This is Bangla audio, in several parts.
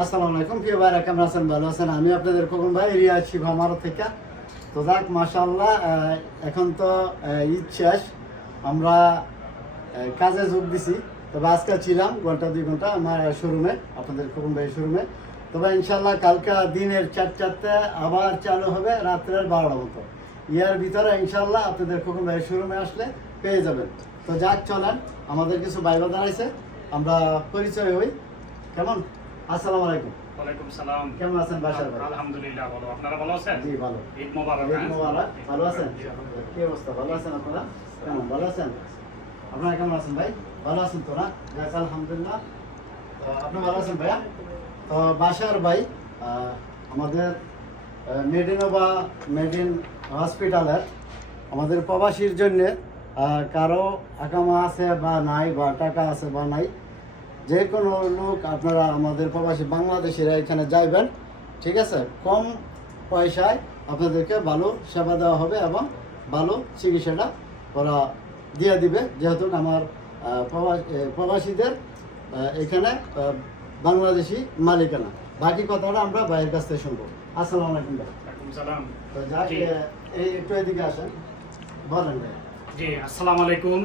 আসসালামু আলাইকুম প্রিয় ভাইরা, কেমন আছেন? ভালো আছেন? আমি আপনাদের খোকন ভাই, রিয়া শিব আমার থেকে। তো যাক মাশাআল্লাহ, এখন তো ঈদ শেষ, আমরা কাজে যোগ দিছি। তবে আজকে ছিলাম ঘন্টা 2 ঘন্টা আমার শোরুমে, আপনাদের খোকন ভাইয়ের শোরুমে। তবে ইনশাল্লাহ কালকা দিনের 4টাতে আবার চালু হবে রাত্রের 12টা মতো। ইয়ার ভিতরে ইনশাল্লাহ আপনাদের খোকন ভাইয়ের শোরুমে আসলে পেয়ে যাবেন। তো যাক চলেন, আমাদের কিছু ভাইবা দাঁড়াইছে, আমরা পরিচয় হই। কেমন? আসসালামু আলাইকুম। ওয়ালাইকুম সালাম। কেমন আছেন বাসার ভাই? আলহামদুলিল্লাহ ভালো। আপনারা ভালো আছেন? জি ভালো। ঈদ মোবারক। ঈদ মোবারক। ভালো আছেন? কি অবস্থা? ভালো আছেন আপনারা? কেমন ভালো আছেন? আপনারা কেমন আছেন ভাই? ভালো আছেন তো না? যাক আলহামদুলিল্লাহ। তো আপনি ভালো আছেন ভাইয়া? তো বাসার ভাই আমাদের মেডিনোভা মেডিন হসপিটালের আমাদের প্রবাসীর জন্যে কারো আকামা আছে বা নাই, বা টাকা আছে বা নাই, যে কোনো লোক আপনারা আমাদের প্রবাসী বাংলাদেশিরা এখানে যাইবেন, ঠিক আছে? কম পয়সায় আপনাদেরকে ভালো সেবা দেওয়া হবে এবং ভালো চিকিৎসাটা ওরা দিয়ে দিবে, যেহেতু আমার প্রবাসীদের এখানে বাংলাদেশি মালিকানা। বাকি কথাটা আমরা ভাইয়ের কাছ থেকে শুনবো। আসসালামু আলাইকুম ভাই। ওয়ালাইকুম সালাম। তো যাক, এই একটু এদিকে আসেন, বলেন ভাই। জি, আসসালামু আলাইকুম।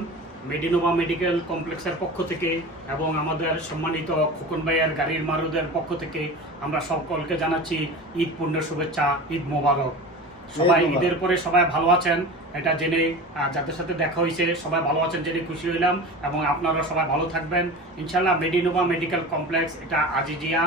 মেডিনোভা মেডিকেল কমপ্লেক্সের পক্ষ থেকে এবং আমাদের সম্মানিত খোকন ভাইয়ের গাড়ির মারুদের পক্ষ থেকে আমরা সকলকে জানাচ্ছি ঈদ পূর্ণ শুভেচ্ছা, ঈদ মোবারক। সবাই ঈদের পরে সবাই ভালো আছেন এটা জেনে, যাদের সাথে দেখা হয়েছে সবাই ভালো আছেন জেনে খুশি হইলাম, এবং আপনারা সবাই ভালো থাকবেন ইনশাল্লাহ। মেডিনোভা মেডিকেল কমপ্লেক্স এটা আজিজিয়া,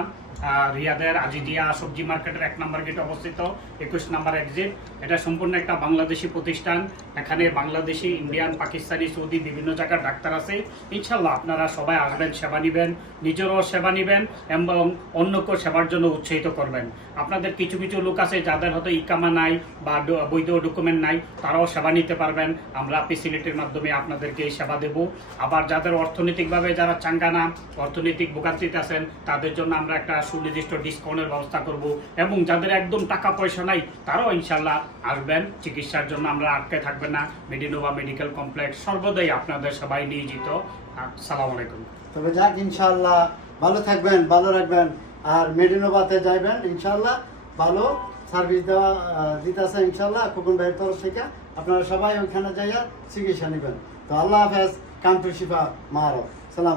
রিয়াদের আজিজিয়া সবজি মার্কেটের 1 নম্বর গেটে অবস্থিত, 21 নম্বর এক্সিট। এটা সম্পূর্ণ একটা বাংলাদেশি প্রতিষ্ঠান। এখানে বাংলাদেশি, ইন্ডিয়ান, পাকিস্তানি, সৌদি বিভিন্ন জায়গার ডাক্তার আছে। ইনশাল্লাহ আপনারা সবাই আসবেন, সেবা নেবেন, নিজেরও সেবা নেবেন এবং অন্যকেও সেবার জন্য উৎসাহিত করবেন। আপনাদের কিছু কিছু লোক আছে যাদের হয়তো ইকামা নাই বা বৈধ ডকুমেন্ট নাই, তারাও সেবা নিতে পারবেন। আমরা ফেসিলিটির মাধ্যমে আপনাদেরকে এই সেবা দেব। আবার যাদের অর্থনৈতিকভাবে যারা চাঙ্গা না, অর্থনৈতিক ভোগান্তিতে আছেন, তাদের জন্য আমরা একটা সুনির্দিষ্ট ডিসকাউন্টের ব্যবস্থা করব। এবং যাদের একদম টাকা পয়সা নাই, তারাও ইনশাল্লাহ আসবেন, চিকিৎসার জন্য আমরা আটকে থাকবেন না। মেডিনোভা মেডিকেল কমপ্লেক্স সর্বদাই আপনাদের সবাই নিয়োজিত। আসসালামু আলাইকুম। তবে যাক ইনশাআল্লাহ ভালো থাকবেন, ভালো রাখবেন, আর মেডিনোভাতে যাইবেন ইনশাআল্লাহ। ভালো সার্ভিস দিতেছে ইনশাআল্লাহ খোকন ভাইয়ের তরফ থেকে। আপনারা সবাই ওইখানে যাইয়া চিকিৎসা নেবেন। তো আল্লাহ হাফেজ, কাম টু শিফা মারো সালাম।